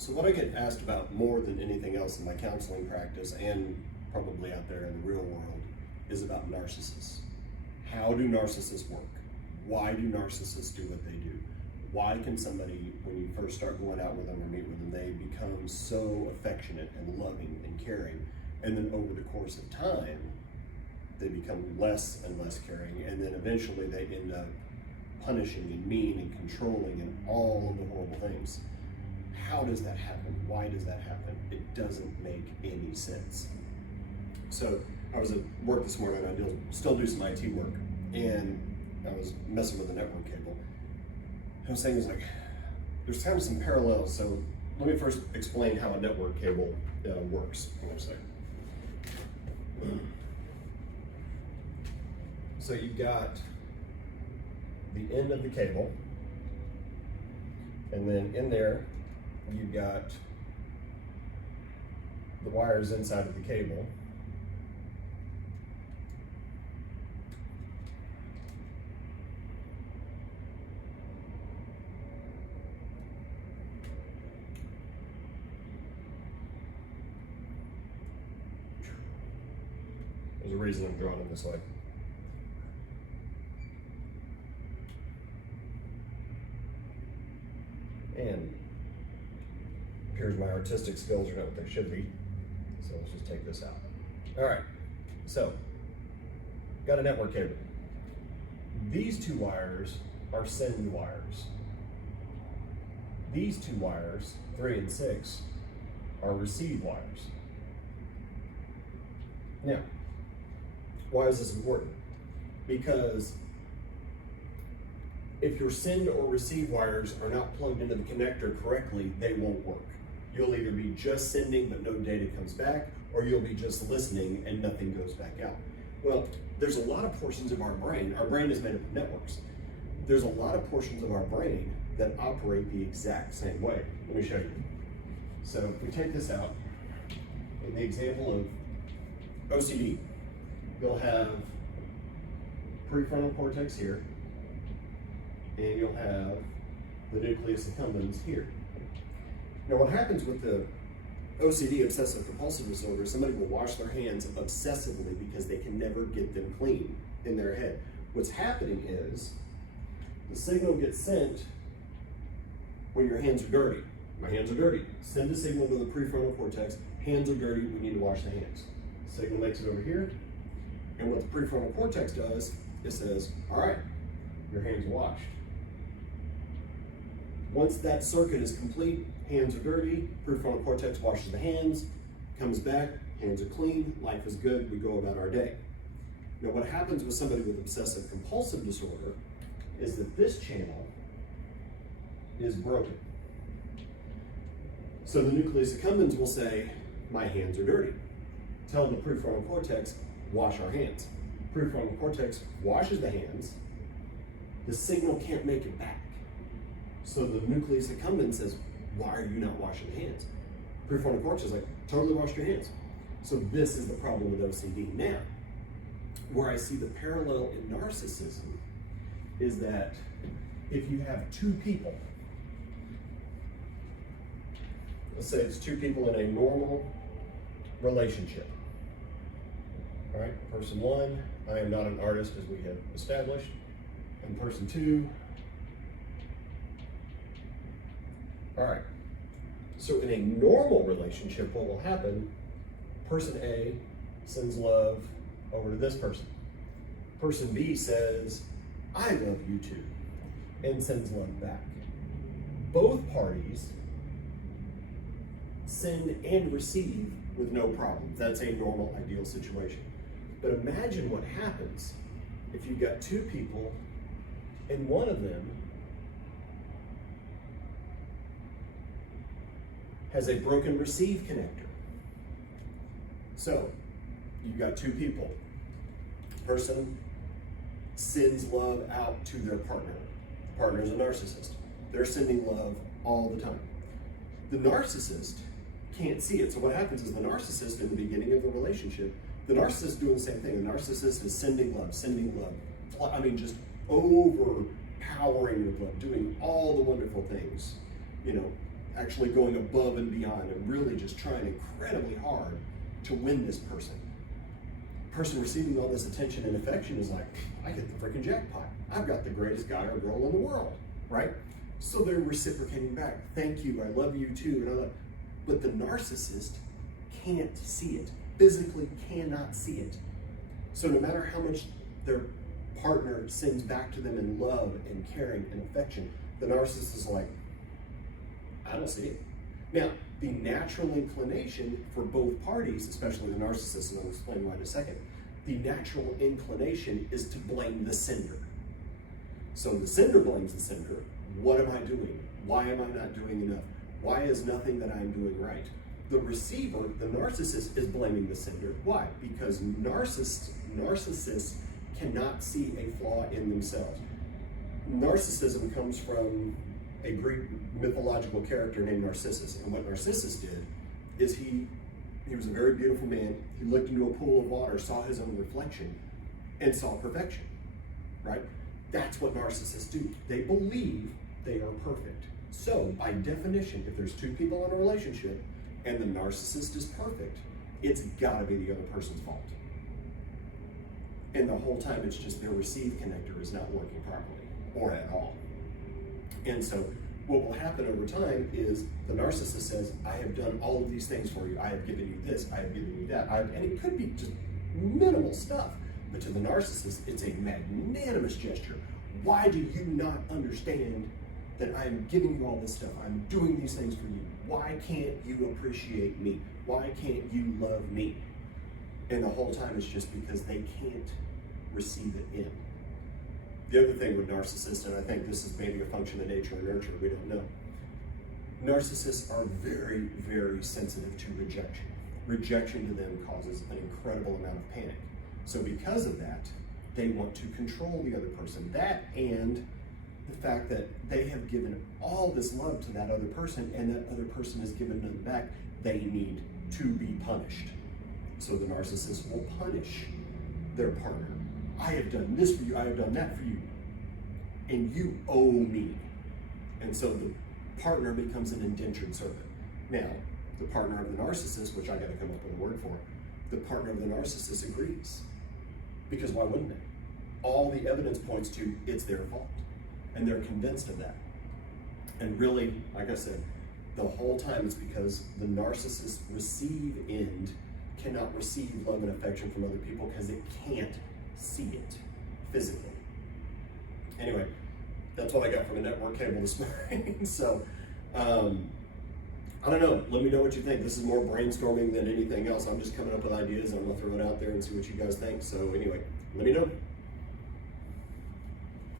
So what I get asked about more than anything else in my counseling practice and probably out there in the real world is about narcissists. How do narcissists work? Why do narcissists do what they do? Why can somebody, when you first start going out with them or meet with them, they become so affectionate and loving and caring, and then over the course of time, they become less and less caring, and then eventually they end up punishing and mean and controlling and all of the horrible things. How does that happen? Why does that happen? It doesn't make any sense. So I was at work this morning, I still do some IT work, and I was messing with the network cable. I was saying, there's kind of some parallels. So let me first explain how a network cable works. One second. So you've got the end of the cable, and then in there you've got the wires inside of the cable. There's a reason I'm drawing them this way. And it appears my artistic skills are not what they should be. So let's just take this out. All right, so got a network cable. These two wires are send wires. These two wires, 3 and 6, are receive wires. Now, why is this important? Because if your send or receive wires are not plugged into the connector correctly, they won't work. You'll either be just sending but no data comes back, or you'll be just listening and nothing goes back out. Well, there's a lot of portions of our brain is made up of networks. There's a lot of portions of our brain that operate the exact same way. Let me show you. So if we take this out, in the example of OCD, you'll have prefrontal cortex here, and you'll have the nucleus accumbens here. Now what happens with the OCD, obsessive compulsive disorder, somebody will wash their hands obsessively because they can never get them clean in their head. What's happening is the signal gets sent when your hands are dirty. My hands are dirty. Send the signal to the prefrontal cortex, hands are dirty, we need to wash the hands. Signal makes it over here, and what the prefrontal cortex does, it says, all right, your hands are washed. Once that circuit is complete, hands are dirty, prefrontal cortex washes the hands, comes back, hands are clean, life is good, we go about our day. Now what happens with somebody with obsessive compulsive disorder is that this channel is broken. So the nucleus accumbens will say, my hands are dirty. Tell the prefrontal cortex, wash our hands. Prefrontal cortex washes the hands, the signal can't make it back. So the nucleus accumbens says, why are you not washing the hands? Prefrontal cortex is like, totally wash your hands. So this is the problem with OCD. Now, where I see the parallel in narcissism is that if you have two people, let's say it's two people in a normal relationship. All right, person one, I am not an artist as we have established. And person two, all right. So in a normal relationship, what will happen, person A sends love over to this person. Person B says, I love you too, and sends love back. Both parties send and receive with no problems. That's a normal, ideal situation. But imagine what happens if you've got two people and one of them has a broken receive connector. So you've got two people. Person sends love out to their partner. The partner is a narcissist. They're sending love all the time. The narcissist can't see it. So what happens is the narcissist in the beginning of the relationship, the narcissist is doing the same thing. The narcissist is sending love. I mean, just overpowering with love, doing all the wonderful things, actually going above and beyond and really just trying incredibly hard to win this person. The person receiving all this attention and affection is like, I hit the freaking jackpot. I've got the greatest guy or girl in the world, right? So they're reciprocating back. Thank you, I love you too. And but the narcissist can't see it, physically cannot see it. So no matter how much their partner sends back to them in love and caring and affection, the narcissist is like, I don't see it. Now, the natural inclination for both parties, especially the narcissist, and I'll explain why in a second, the natural inclination is to blame the sender. So the sender blames the sender. What am I doing? Why am I not doing enough? Why is nothing that I'm doing right? The receiver, the narcissist, is blaming the sender. Why? Because narcissists cannot see a flaw in themselves. Narcissism comes from a Greek mythological character named Narcissus. And what Narcissus did is he was a very beautiful man. He looked into a pool of water, saw his own reflection, and saw perfection, right? That's what narcissists do. They believe they are perfect. So by definition, if there's two people in a relationship and the narcissist is perfect, it's gotta be the other person's fault. And the whole time it's just their receive connector is not working properly or at all. And so what will happen over time is the narcissist says, I have done all of these things for you. I have given you this, I have given you that. And it could be just minimal stuff. But to the narcissist, it's a magnanimous gesture. Why do you not understand that I'm giving you all this stuff? I'm doing these things for you. Why can't you appreciate me? Why can't you love me? And the whole time it's just because they can't receive it in. The other thing with narcissists, and I think this is maybe a function of nature or nurture, we don't know. Narcissists are very, very sensitive to rejection. Rejection to them causes an incredible amount of panic. So because of that, they want to control the other person. That and the fact that they have given all this love to that other person and that other person has given them back, they need to be punished. So the narcissist will punish their partner. I have done this for you, I have done that for you, and you owe me. And so the partner becomes an indentured servant. Now, the partner of the narcissist, which I gotta come up with a word for, the partner of the narcissist agrees. Because why wouldn't they? All the evidence points to it's their fault. And they're convinced of that. And really, like I said, the whole time it's because the narcissist receive end cannot receive love and affection from other people because it can't see it physically. Anyway, that's what I got from a network cable this morning. So, I don't know. Let me know what you think. This is more brainstorming than anything else. I'm just coming up with ideas and I'm gonna throw it out there and see what you guys think. So anyway, let me know.